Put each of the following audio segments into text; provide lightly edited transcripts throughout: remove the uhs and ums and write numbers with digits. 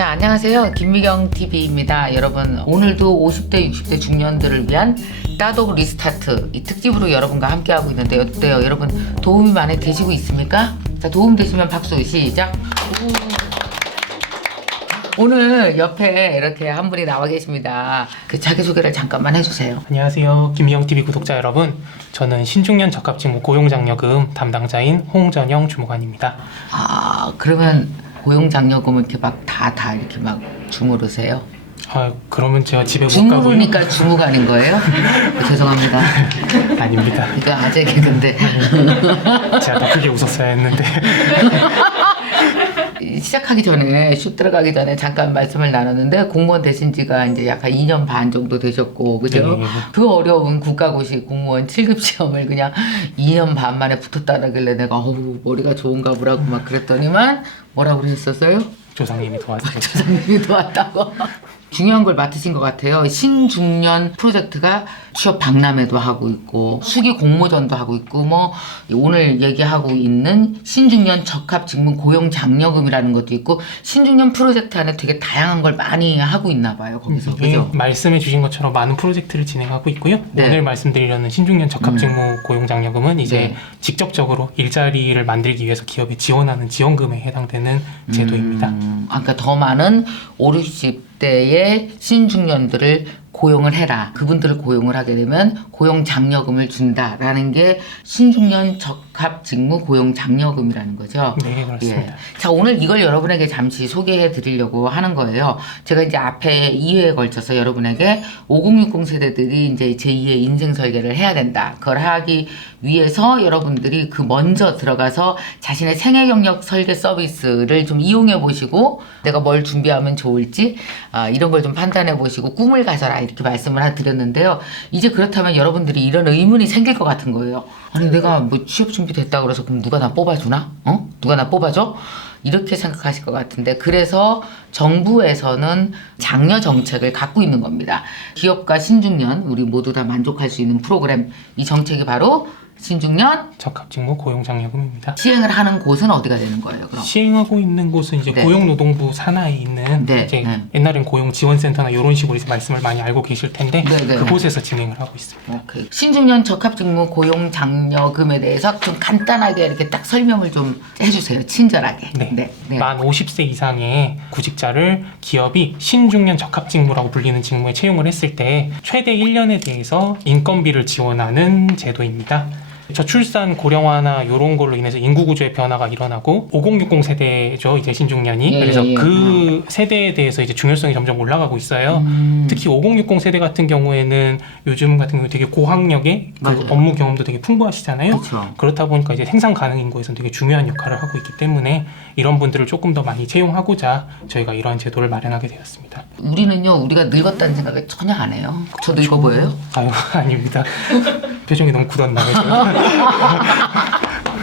자, 안녕하세요. 김미경 TV입니다. 여러분, 오늘도 50대, 60대 중년들을 위한 따독 리스타트 이 특집으로 여러분과 함께하고 있는데 어때요? 여러분 도움이 많이 되시고 있습니까? 자, 도움 되시면 박수 시작. 오늘 옆에 이렇게 한 분이 나와 계십니다. 그 자기소개를 잠깐만 해주세요. 안녕하세요. 김미영TV 구독자 여러분. 저는 신중년 적합직무 고용장려금 담당자인 홍전영 주무관입니다. 아, 그러면 고용장려금을 이렇게 막 다 이렇게 막 주무르세요? 그러면 제가 집에 못 가고요. 주무르니까 주무관인 거예요? 죄송합니다. 아닙니다. 이거 아재 개그인데. 제가 더 크게 웃었어야 했는데. 시작하기 전에 슛 들어가기 전에 잠깐 말씀을 나눴는데 공무원 되신 지가 이제 약간 2년 반 정도 되셨고 그죠? 네. 그 어려운 국가고시 공무원 7급 시험을 그냥 2년 반 만에 붙었다길래 내가 어우 머리가 좋은가 보라고 막 그랬더니만 뭐라고 그랬었어요? 조상님이 도와주셨어요. 조상님이 도왔다고. 중요한 걸 맡으신 것 같아요. 신중년 프로젝트가 취업 박람회도 하고 있고 수기 공모전도 하고 있고 뭐 오늘 얘기하고 있는 신중년 적합직무 고용장려금이라는 것도 있고 신중년 프로젝트 안에 되게 다양한 걸 많이 하고 있나 봐요. 거기서 그죠? 말씀해 주신 것처럼 많은 프로젝트를 진행하고 있고요. 네. 오늘 말씀드리려는 신중년 적합직무 고용장려금은 이제 네. 직접적으로 일자리를 만들기 위해서 기업이 지원하는 지원금에 해당되는 제도입니다. 그러니까 더 많은 5, 60대의 신중년들을 고용을 해라. 그분들을 고용을 하게 되면 고용장려금을 준다라는 게 신중년 적합직무 고용장려금이라는 거죠. 네, 그렇습니다. 예. 자, 오늘 이걸 여러분에게 잠시 소개해 드리려고 하는 거예요. 제가 이제 앞에 2회에 걸쳐서 여러분에게 5060 세대들이 이제 제2의 인생 설계를 해야 된다. 그걸 하기 위해서 여러분들이 그 먼저 들어가서 자신의 생애 경력 설계 서비스를 좀 이용해 보시고 내가 뭘 준비하면 좋을지 이런 걸 좀 판단해 보시고 꿈을 가져라 이렇게 말씀을 드렸는데요. 이제 그렇다면 여러분들이 이런 의문이 생길 것 같은 거예요. 아니 내가 뭐 취업 준비 됐다 그래서 그럼 누가 나 뽑아주나? 누가 나 뽑아줘? 이렇게 생각하실 것 같은데 그래서 정부에서는 장려 정책을 갖고 있는 겁니다. 기업과 신중년 우리 모두 다 만족할 수 있는 프로그램 이 정책이 바로 신중년 적합직무 고용장려금입니다. 시행을 하는 곳은 어디가 되는 거예요? 그럼 시행하고 있는 곳은 이제 네. 고용노동부 산하에 있는 네. 이제 네. 옛날엔 고용지원센터나 이런 식으로 이제 말씀을 많이 알고 계실 텐데 네, 네. 그곳에서 진행을 하고 있습니다. 오케이. 신중년 적합직무 고용장려금에 대해서 좀 간단하게 이렇게 딱 설명을 좀 해주세요. 친절하게. 네. 만 50세 이상의 구직자를 기업이 신중년 적합직무라고 불리는 직무에 채용을 했을 때 최대 1년에 대해서 인건비를 지원하는 제도입니다. 저출산 고령화나 이런 걸로 인해서 인구 구조의 변화가 일어나고 5060 세대죠 이제 신중년이. 예, 그래서 예. 그 세대에 대해서 이제 중요성이 점점 올라가고 있어요. 특히 5060 세대 같은 경우에는 요즘 같은 경우 되게 고학력의 그 맞아요. 업무 경험도 되게 풍부하시잖아요. 그렇죠. 그렇다 보니까 이제 생산 가능 인구에서는 되게 중요한 역할을 하고 있기 때문에 이런 분들을 조금 더 많이 채용하고자 저희가 이러한 제도를 마련하게 되었습니다. 우리는요, 우리가 늙었다는 생각을 전혀 안 해요. 저 늙어 보여요? 아유 아닙니다. 표정이 너무 굳었나요?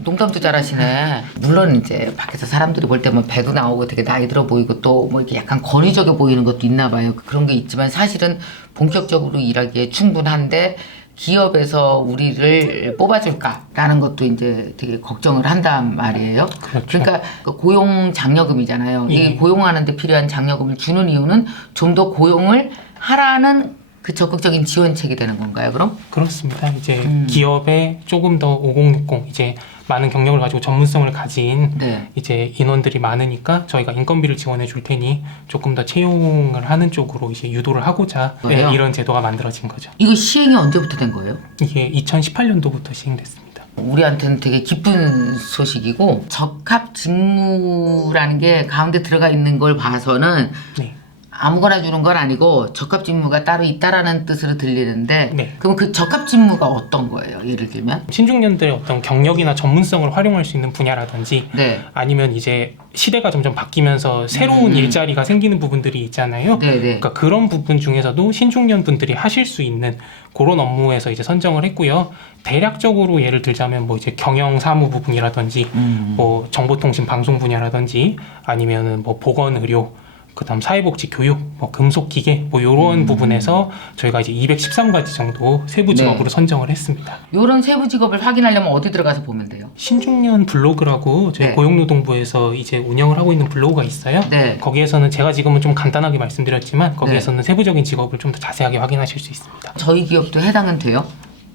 농담도 잘하시네. 물론 이제 밖에서 사람들이 볼 때 뭐 배도 나오고 되게 나이 들어 보이고 또 뭐 이렇게 약간 권위적이 보이는 것도 있나 봐요. 그런 게 있지만 사실은 본격적으로 일하기에 충분한데 기업에서 우리를 뽑아줄까라는 것도 이제 되게 걱정을 한단 말이에요. 그렇죠. 그러니까 그 고용 장려금이잖아요. 예. 이 고용하는데 필요한 장려금을 주는 이유는 좀 더 고용을 하라는 그 적극적인 지원책이 되는 건가요, 그럼? 그렇습니다. 이제 기업에 조금 더 5060 이제 많은 경력을 가지고 전문성을 가진 네. 이제 인원들이 많으니까 저희가 인건비를 지원해 줄 테니 조금 더 채용을 하는 쪽으로 이제 유도를 하고자 그래요? 이런 제도가 만들어진 거죠. 이거 시행이 언제부터 된 거예요? 이게 2018년도부터 시행됐습니다. 우리한테는 되게 기쁜 소식이고 적합 직무라는 게 가운데 들어가 있는 걸 봐서는 네. 아무거나 주는 건 아니고 적합 직무가 따로 있다라는 뜻으로 들리는데 네. 그럼 그 적합 직무가 어떤 거예요? 예를 들면 신중년들의 어떤 경력이나 전문성을 활용할 수 있는 분야라든지 네. 아니면 이제 시대가 점점 바뀌면서 새로운 일자리가 생기는 부분들이 있잖아요. 네네. 그러니까 그런 부분 중에서도 신중년 분들이 하실 수 있는 그런 업무에서 이제 선정을 했고요. 대략적으로 예를 들자면 뭐 이제 경영 사무 부분이라든지 뭐 정보통신 방송 분야라든지 아니면은 뭐 보건 의료 그다음 사회복지 교육, 뭐 금속기계 뭐 이런 부분에서 저희가 이제 213가지 정도 세부 직업으로 네. 선정을 했습니다. 이런 세부 직업을 확인하려면 어디 들어가서 보면 돼요? 신중년 블로그라고 저희 네. 고용노동부에서 이제 운영을 하고 있는 블로그가 있어요. 네. 거기에서는 제가 지금은 좀 간단하게 말씀드렸지만 거기에서는 세부적인 직업을 좀 더 자세하게 확인하실 수 있습니다. 저희 기업도 해당은 돼요?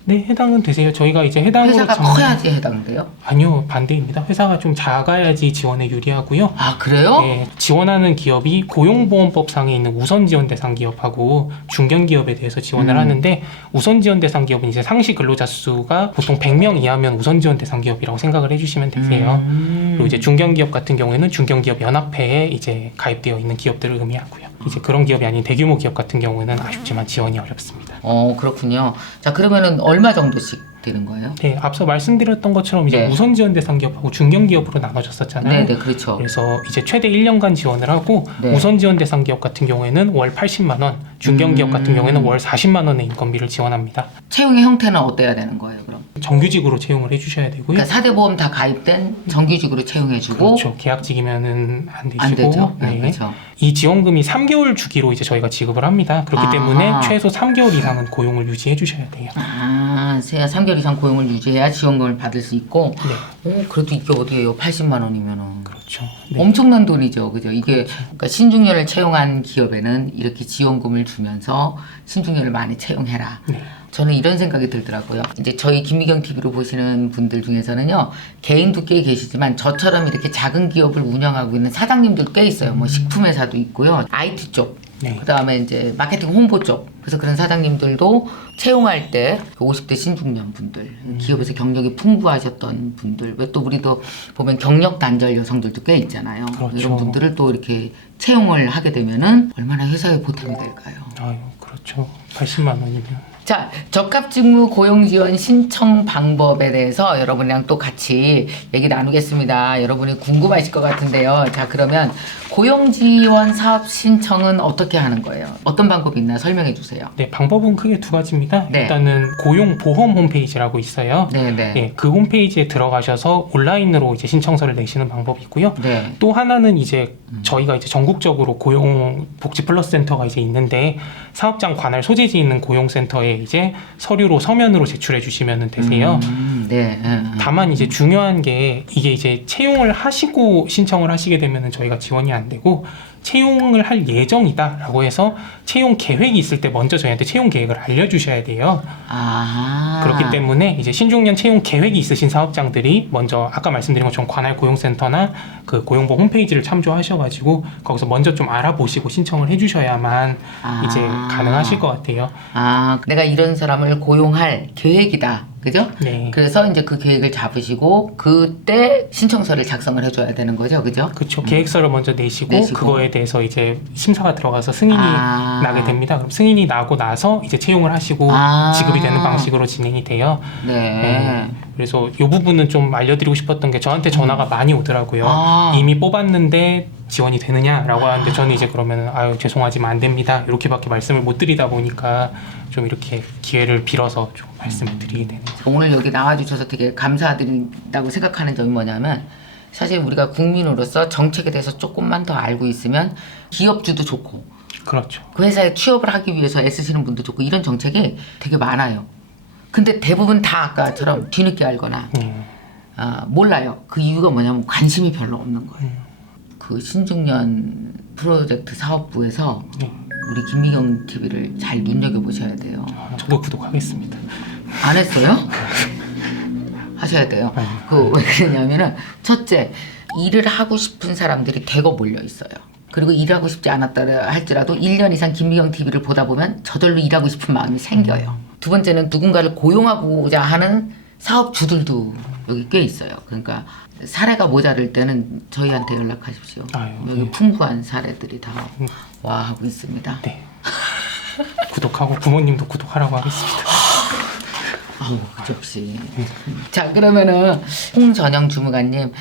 네, 해당은 되세요. 저희가 이제 해당으로 회사가 커야지 해당돼요? 아니요, 반대입니다. 회사가 좀 작아야지 지원에 유리하고요. 아 그래요? 네, 지원하는 기업이 고용보험법상에 있는 우선지원 대상 기업하고 중견기업에 대해서 지원을 하는데 우선지원 대상 기업은 이제 상시 근로자 수가 보통 100명 이하면 우선지원 대상 기업이라고 생각을 해주시면 되세요. 그리고 이제 중견기업 같은 경우에는 중견기업 연합회에 이제 가입되어 있는 기업들을 의미하고요. 이제 그런 기업이 아닌 대규모 기업 같은 경우에는 아쉽지만 지원이 어렵습니다. 그렇군요. 자 그러면은 얼마 정도씩 되는 거예요? 네, 앞서 말씀드렸던 것처럼 이제 네. 우선 지원 대상 기업하고 중견 기업으로 나눠졌었잖아요. 네네 그렇죠. 그래서 이제 최대 1년간 지원을 하고 네. 우선 지원 대상 기업 같은 경우에는 월 80만 원, 중견 기업 같은 경우에는 월 40만 원의 인건비를 지원합니다. 채용의 형태는 어때야 되는 거예요 그럼? 정규직으로 채용을 해주셔야 되고요. 그러니까 4대 보험 다 가입된 정규직으로 채용해주고 그렇죠. 계약직이면은 안 되시고 안 되죠. 네, 네. 그렇죠. 이 지원금이 3개월 주기로 이제 저희가 지급을 합니다. 그렇기 때문에 최소 3개월 이상은 고용을 유지해 주셔야 돼요. 아, 3개월 이상 고용을 유지해야 지원금을 받을 수 있고. 네. 그래도 이게 어디예요? 80만 원이면은. 그렇죠. 네. 엄청난 돈이죠, 그죠? 이게 그러니까 신중년을 채용한 기업에는 이렇게 지원금을 주면서 신중년을 많이 채용해라. 네. 저는 이런 생각이 들더라고요. 이제 저희 김미경 TV로 보시는 분들 중에서는요, 개인도 꽤 계시지만 저처럼 이렇게 작은 기업을 운영하고 있는 사장님들 꽤 있어요. 뭐 식품회사도 있고요, IT 쪽. 네. 그 다음에 이제 마케팅 홍보 쪽. 그래서 그런 사장님들도 채용할 때 50대 신중년 분들, 기업에서 경력이 풍부하셨던 분들, 왜 또 우리도 보면 경력 단절 여성들도 꽤 있잖아요. 그렇죠. 이런 분들을 또 이렇게 채용을 하게 되면은 얼마나 회사에 보탬이 될까요? 아유, 그렇죠. 80만 원이면. 자, 적합직무 고용지원 신청 방법에 대해서 여러분이랑 또 같이 얘기 나누겠습니다. 여러분이 궁금하실 것 같은데요. 자, 그러면 고용지원 사업 신청은 어떻게 하는 거예요? 어떤 방법이 있나 설명해 주세요. 네, 방법은 크게 두 가지입니다. 네. 일단은 고용보험 홈페이지라고 있어요. 네네. 예, 그 홈페이지에 들어가셔서 온라인으로 이제 신청서를 내시는 방법이 있고요. 네. 또 하나는 이제 저희가 이제 전국적으로 고용복지플러스센터가 이제 있는데 사업장 관할 소재지 있는 고용센터에 이제 서류로 서면으로 제출해 주시면 되세요. 네. 다만 이제 중요한 게 이게 이제 채용을 하시고 신청을 하시게 되면은 저희가 지원이 안 되고 채용을 할 예정이다라고 해서 채용 계획이 있을 때 먼저 저희한테 채용 계획을 알려주셔야 돼요. 아. 그렇기 때문에 이제 신중년 채용 계획이 있으신 사업장들이 먼저 아까 말씀드린 것처럼 관할 고용센터나 그 고용보 홈페이지를 참조하셔가지고 거기서 먼저 좀 알아보시고 신청을 해주셔야만 이제 가능하실 것 같아요. 아, 내가 이런 사람을 고용할 계획이다. 그죠? 네. 그래서 이제 그 계획을 잡으시고 그때 신청서를 작성을 해줘야 되는 거죠. 그죠? 그렇죠. 계획서를 먼저 내시고 내시고. 그거에 대해서 이제 심사가 들어가서 승인이 나게 됩니다. 그럼 승인이 나고 나서 이제 채용을 하시고 지급이 되는 방식으로 진행이 돼요. 네. 그래서 이 부분은 좀 알려드리고 싶었던 게 저한테 전화가 많이 오더라고요. 이미 뽑았는데 지원이 되느냐라고 하는데 저는 이제 그러면 아유 죄송하지만 안 됩니다 이렇게밖에 말씀을 못 드리다 보니까 좀 이렇게 기회를 빌어서 좀 말씀을 드리게 되는. 오늘 여기 나와주셔서 되게 감사드린다고 생각하는 점이 뭐냐면 사실 우리가 국민으로서 정책에 대해서 조금만 더 알고 있으면 기업주도 좋고 그렇죠. 그 회사에 취업을 하기 위해서 애쓰시는 분도 좋고 이런 정책이 되게 많아요. 근데 대부분 다 아까처럼 뒤늦게 알거나 몰라요. 그 이유가 뭐냐면 관심이 별로 없는 거예요. 그 신중년 프로젝트 사업부에서 우리 김미경 TV를 잘 눈여겨보셔야 돼요. 저도 구독하겠습니다. 안 했어요? 하셔야 돼요. 그 왜 그러냐면은 첫째, 일을 하고 싶은 사람들이 대거 몰려 있어요. 그리고 일하고 싶지 않았다 할지라도 1년 이상 김미경 TV를 보다 보면 저절로 일하고 싶은 마음이 생겨요. 두 번째는 누군가를 고용하고자 하는 사업주들도 여기 꽤 있어요. 그러니까 사례가 모자랄 때는 저희한테 연락하십시오. 여기 풍부한 사례들이 다 와 하고 있습니다. 네. 구독하고 부모님도 구독하라고 하겠습니다. 아우 역시. 자 그러면은 홍전영 주무관님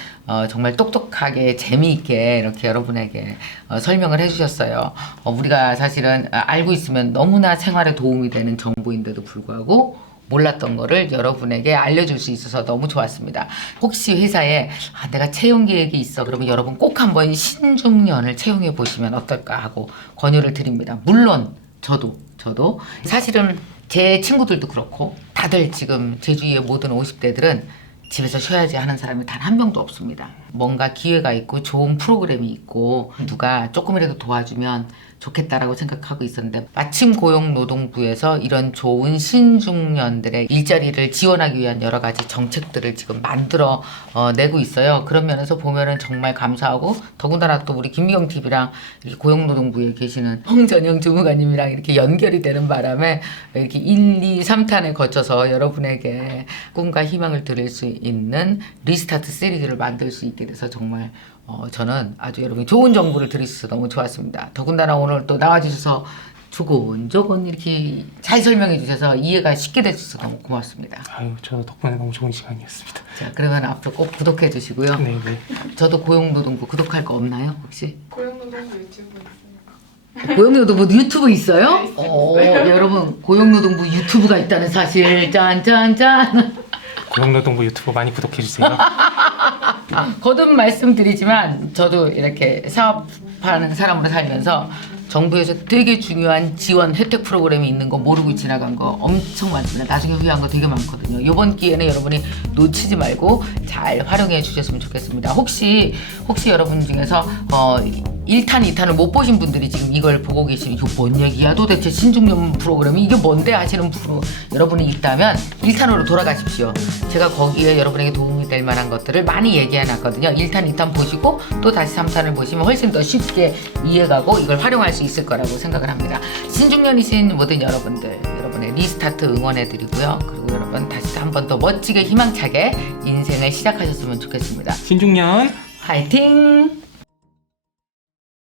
정말 똑똑하게 재미있게 이렇게 여러분에게 설명을 해주셨어요. 우리가 사실은 알고 있으면 너무나 생활에 도움이 되는 정보인데도 불구하고 몰랐던 거를 여러분에게 알려줄 수 있어서 너무 좋았습니다. 혹시 회사에 내가 채용 계획이 있어 그러면 여러분 꼭 한번 신중년을 채용해 보시면 어떨까 하고 권유를 드립니다. 물론 저도 사실은 제 친구들도 그렇고 다들 지금 제 주위의 모든 50대들은 집에서 쉬어야지 하는 사람이 단 한 명도 없습니다. 뭔가 기회가 있고 좋은 프로그램이 있고 누가 조금이라도 도와주면 좋겠다라고 생각하고 있었는데 마침 고용노동부에서 이런 좋은 신중년들의 일자리를 지원하기 위한 여러 가지 정책들을 지금 만들어 내고 있어요. 그런 면에서 보면은 정말 감사하고 더군다나 또 우리 김미경 TV랑 고용노동부에 계시는 홍전영 주무관님이랑 이렇게 연결이 되는 바람에 이렇게 1, 2, 3탄에 거쳐서 여러분에게 꿈과 희망을 드릴 수 있는 리스타트 시리즈를 만들 수 있게 돼서 정말 저는 아주 여러분 좋은 정보를 드릴 수 있어서 너무 좋았습니다. 더군다나 오늘 또 나와주셔서 조곤조곤 이렇게 잘 설명해 주셔서 이해가 쉽게 될 수 있어서 너무 고맙습니다. 아유, 저 덕분에 너무 좋은 시간이었습니다. 자, 그러면 앞으로 꼭 구독해 주시고요. 네. 저도 고용노동부 구독할 거 없나요, 혹시? 고용노동부 유튜브 있어요. 고용노동부 유튜브 있어요? 여러분 고용노동부 유튜브가 있다는 사실 짠짠짠. 고용노동부 유튜브 많이 구독해주세요. 거듭 말씀드리지만 저도 이렇게 사업하는 사람으로 살면서 정부에서 되게 중요한 지원 혜택 프로그램이 있는 거 모르고 지나간 거 엄청 많습니다. 나중에 후회한 거 되게 많거든요. 이번 기회는 여러분이 놓치지 말고 잘 활용해 주셨으면 좋겠습니다. 혹시 여러분 중에서 1탄, 2탄을 못 보신 분들이 지금 이걸 보고 계시는 이거 뭔 얘기야 도대체 신중년 프로그램이 이게 뭔데 하시는 여러분이 있다면 1탄으로 돌아가십시오. 제가 거기에 여러분에게 도움이 될 만한 것들을 많이 얘기해 놨거든요. 1탄, 2탄 보시고 또 다시 3탄을 보시면 훨씬 더 쉽게 이해가고 이걸 활용할 수 있을 거라고 생각을 합니다. 신중년이신 모든 여러분의 리스타트 응원해 드리고요. 그리고 여러분 다시 한 번 더 멋지게 희망차게 인생을 시작하셨으면 좋겠습니다. 신중년 화이팅!